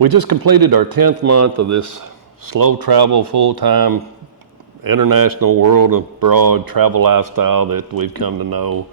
We just completed our 10th month of this slow travel, full-time, international world abroad travel lifestyle that we've come to know.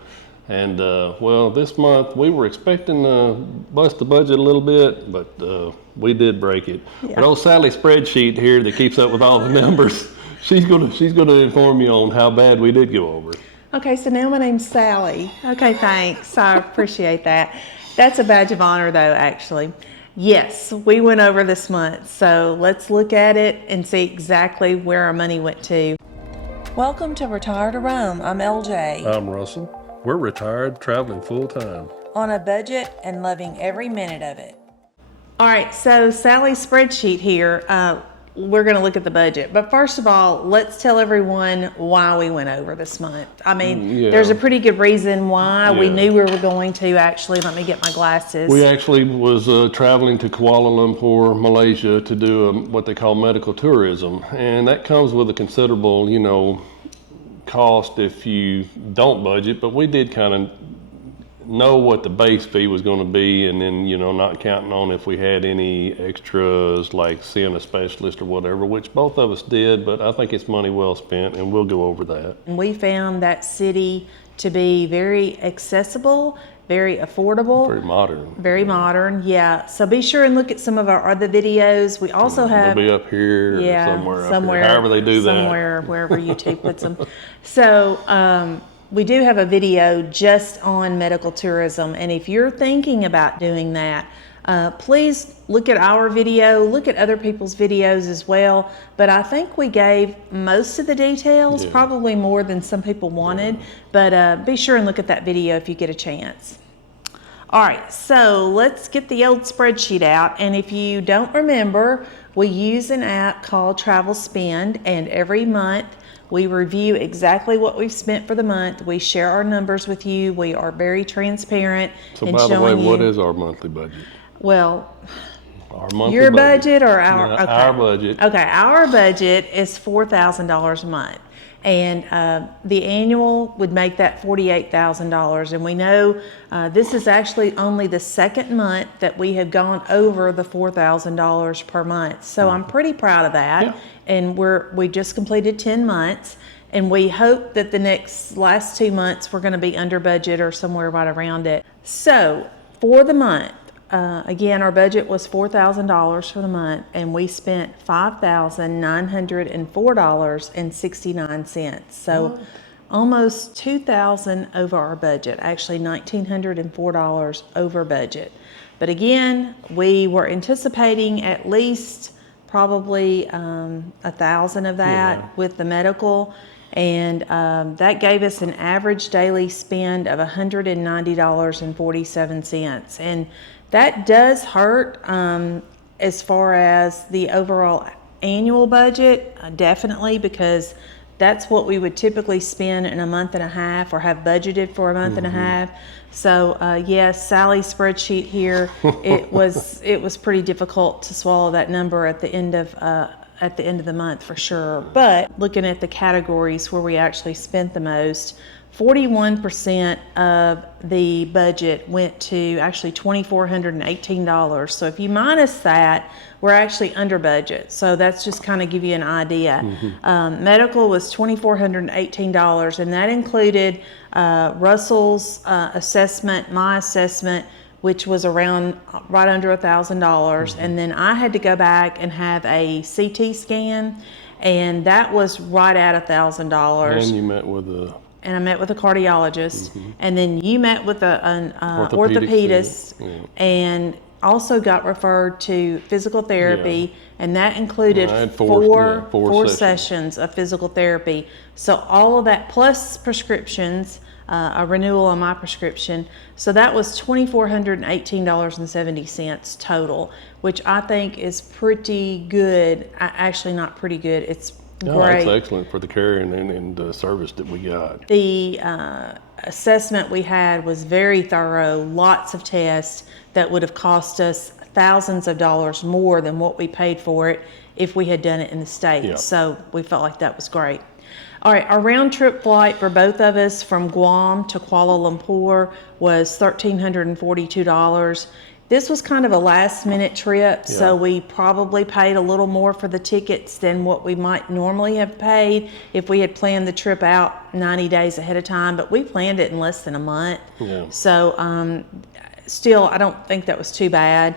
And well, this month we were expecting to bust the budget a little bit, but we did break it. Yeah. But old Sally's spreadsheet here that keeps up with all the numbers, she's gonna inform you on how bad we did go over. Okay, so now my name's Sally. Okay, thanks. I appreciate that. That's a badge of honor, though, actually. Yes, we went over this month, so let's look at it and see exactly where our money went to. Welcome to Retire to Roam. I'm LJ. I'm Russell. We're retired, traveling full-time. On a budget and loving every minute of it. All right, so Sally's spreadsheet here, we're going to look at the budget. But first of all, let's tell everyone why we went over this month. I mean, there's a pretty good reason why. We knew we were going to, actually. Let me get my glasses. We actually was traveling to Kuala Lumpur, Malaysia to do what they call medical tourism. And that comes with a considerable, cost if you don't budget. But we did kind of know what the base fee was going to be, and then not counting on if we had any extras like seeing a specialist or whatever, which both of us did. But I think it's money well spent, and we'll go over that. And we found that city to be very accessible, very affordable, very modern. Yeah, so be sure and look at some of our other videos. We also have, they'll be up here or somewhere, however they do that, somewhere wherever YouTube puts them. So we do have a video just on medical tourism, and if you're thinking about doing that, please look at our video, look at other people's videos as well. But I think we gave most of the details, probably more than some people wanted. But be sure and look at that video if you get a chance. All right, so let's get the old spreadsheet out. And if you don't remember, we use an app called Travel Spend, and every month we review exactly what we've spent for the month. We share our numbers with you. We are very transparent. So by the way, what is our monthly budget? Well, our monthly your budget or our? Yeah, okay. Our budget. Okay, our budget is $4,000 a month. And the annual would make that $48,000. And we know this is actually only the second month that we have gone over the $4,000 per month. So I'm pretty proud of that. Yeah. And we just completed 10 months. And we hope that the last 2 months we're going to be under budget or somewhere right around it. So for the month, again, our budget was $4,000 for the month, and we spent $5,904.69. So almost $2,000 over our budget, actually $1,904 over budget. But again, we were anticipating at least probably $1,000 of that with the medical. And that gave us an average daily spend of $190.47. And that does hurt as far as the overall annual budget, definitely, because that's what we would typically spend in a month and a half or have budgeted for a month and a half. So yes, Sally's spreadsheet here, it was pretty difficult to swallow that number at the end of the month for sure. But looking at the categories where we actually spent the most, 41% of the budget went to actually $2,418. So if you minus that, we're actually under budget. So that's just kind of give you an idea. Medical was $2,418, and that included Russell's assessment, my assessment, which was around right under $1,000. And then I had to go back and have a CT scan, and that was right at $1,000. And you met with a... And I met with a cardiologist, and then you met with an orthopedist, and also got referred to physical therapy, and that included four sessions of physical therapy. So all of that plus prescriptions, a renewal on my prescription. So that was $2,418.70 total, which I think is pretty good. Actually, not pretty good. It's great. That's excellent for the care and the service that we got. The assessment we had was very thorough, lots of tests that would have cost us thousands of dollars more than what we paid for it if we had done it in the States. Yeah. So we felt like that was great. All right, our round trip flight for both of us from Guam to Kuala Lumpur was $1,342. This was kind of a last minute trip, so Yeah. we probably paid a little more for the tickets than what we might normally have paid if we had planned the trip out 90 days ahead of time, but we planned it in less than a month. Yeah. So still, I don't think that was too bad.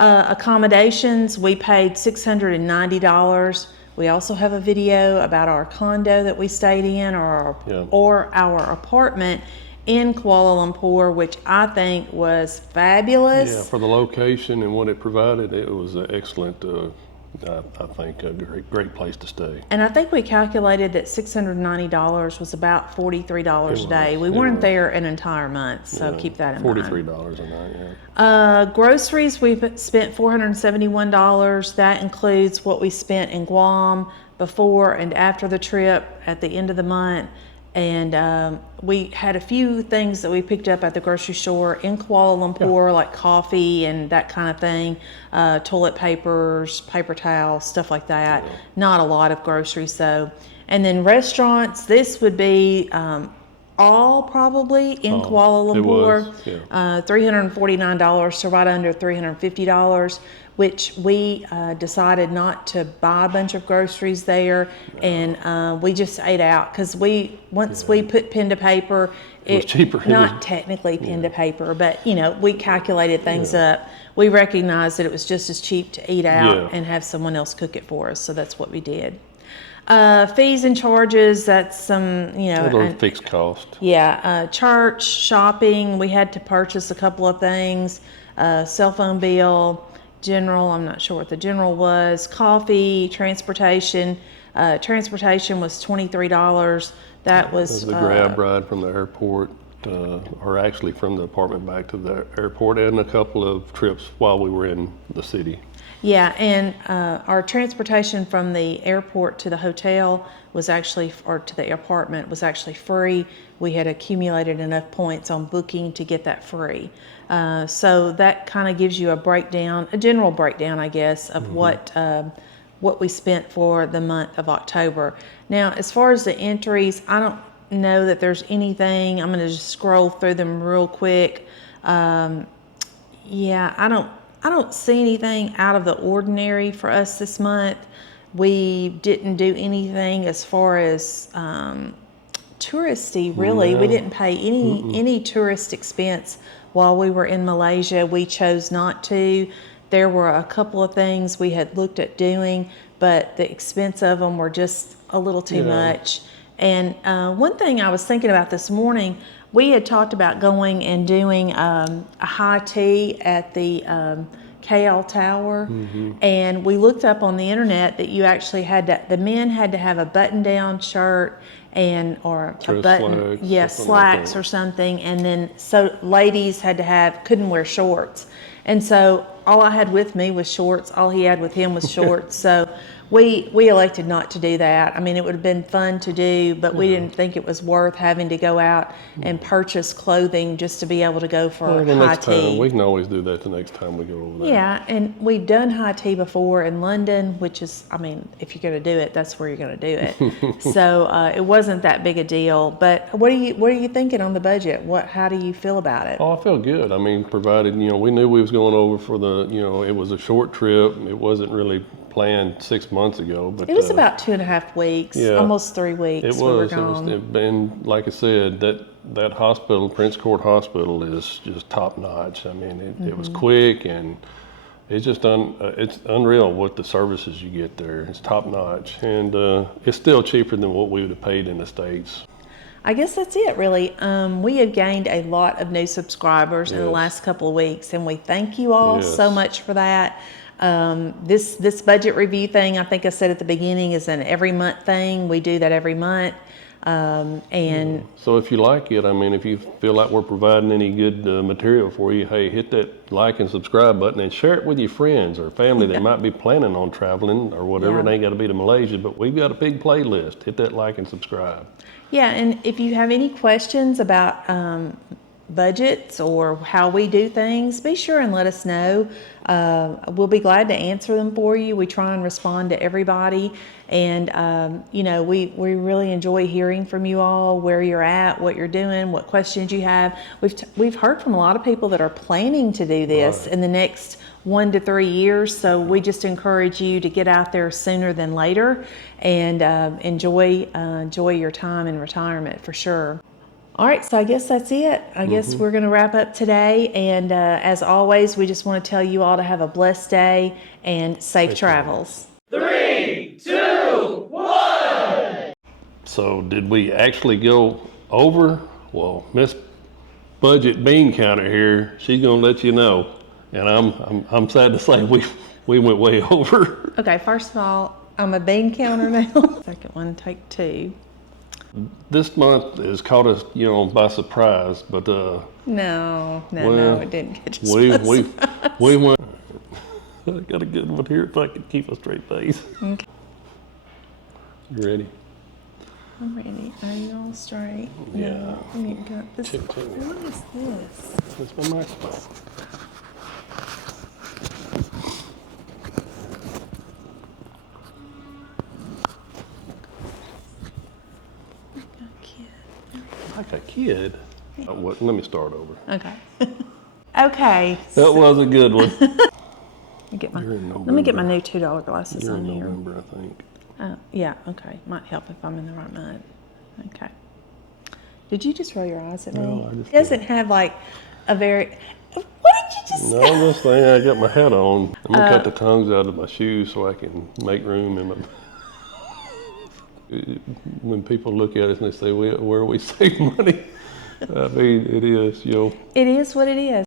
Accommodations, we paid $690. We also have a video about our condo that we stayed in, Yeah. or our apartment in Kuala Lumpur, which I think was fabulous. Yeah, for the location and what it provided, it was an excellent, I think, a great place to stay. And I think we calculated that $690 was about $43 a day. We It weren't was. there an entire month, so keep that in mind. $43 a night, yeah. Groceries, we spent $471. That includes what we spent in Guam before and after the trip at the end of the month. And we had a few things that we picked up at the grocery store in Kuala Lumpur, like coffee and that kind of thing, toilet papers, paper towels, stuff like that. Not a lot of groceries though. And then restaurants, this would be all probably in Kuala it was, Lumpur. yeah. $349, so right under $350, which we decided not to buy a bunch of groceries there, and we just ate out because once we put pen to paper, it was cheaper. Not technically pen to paper, but we calculated things up. We recognized that it was just as cheap to eat out and have someone else cook it for us, so that's what we did. Fees and charges, that's some, Those fixed cost. yeah, church, shopping, we had to purchase a couple of things, cell phone bill, general, I'm not sure what the general was, coffee, transportation. Transportation was $23. That was The grab ride from the airport, or actually from the apartment back to the airport, and a couple of trips while we were in the city. yeah, and our transportation from the airport to the hotel was actually, or to the apartment was actually free. We had accumulated enough points on booking to get that free. So that kind of gives you a general breakdown, I guess, of what we spent for the month of October. Now, as far as the entries, I don't know that there's anything. I'm going to just scroll through them real quick. Yeah, I don't see anything out of the ordinary for us this month. We didn't do anything as far as touristy, really. No. We didn't pay any tourist expense while we were in Malaysia. We chose not to. There were a couple of things we had looked at doing, but the expense of them were just a little too much. And one thing I was thinking about this morning, we had talked about going and doing a high tea at the KL Tower, and we looked up on the internet that you actually the men had to have a button-down shirt or a button, slacks or something, and then so ladies couldn't wear shorts, and so all I had with me was shorts. All he had with him was shorts. So we elected not to do that. I mean, it would have been fun to do, but we didn't think it was worth having to go out and purchase clothing just to be able to go for high tea. We can always do that the next time we go over there. Yeah, and we've done high tea before in London, which is, I mean, if you're going to do it, that's where you're going to do it. So it wasn't that big a deal. But what are you thinking on the budget? How do you feel about it? Oh, I feel good. I mean, provided, we knew we was going over for it was a short trip. It wasn't really planned 6 months ago, but it was about 2.5 weeks, almost 3 weeks. It was. We were gone. And like I said, that hospital, Prince Court Hospital, is just top notch. I mean, it was quick, and it's just it's unreal what the services you get there. It's top notch, and it's still cheaper than what we would have paid in the States. I guess that's it, really. We have gained a lot of new subscribers in the last couple of weeks, and we thank you all so much for that. This budget review thing, I think I said at the beginning, is an every month thing. We do that every month. So if you like it, I mean, if you feel like we're providing any good material for you, hey, hit that like and subscribe button and share it with your friends or family that might be planning on traveling or whatever. It ain't got to be to Malaysia, but we've got a big playlist. Hit that like and subscribe. Yeah, and if you have any questions about budgets or how we do things, be sure and let us know. We'll be glad to answer them for you. We try and respond to everybody. And, we really enjoy hearing from you all, where you're at, what you're doing, what questions you have. We've heard from a lot of people that are planning to do this in the next 1 to 3 years. So we just encourage you to get out there sooner than later and enjoy your time in retirement for sure. All right, so I guess that's it. I guess we're going to wrap up today. And as always, we just want to tell you all to have a blessed day and safe travels. 3, 2, 1. So did we actually go over? Well, Miss Budget Bean Counter here, she's gonna let you know. And I'm sad to say we went way over. Okay, first of all, I'm a bean counter now. Second one, take 2. This month has caught us, by surprise. But No, well, it didn't catch us. we went. I got a good one here if I can keep a straight face. Okay. You ready? I'm ready. Are you all straight? Yeah. No, you got this. Check. What is this? That's my microphone. Like a kid. Let me start over. Okay. Okay. That was a good one. Let You're in me get my November. new $2 glasses You're on in here. November, I think. Yeah, okay. Might help if I'm in the right month. Okay. Did you just roll your eyes at me? No, I just It doesn't have like a very. What did you just No, I'm just saying I got my hat on. I'm gonna cut the tongues out of my shoes so I can make room in my. When people look at us and they say, "Where we save money?" I mean, it is, It is what it is.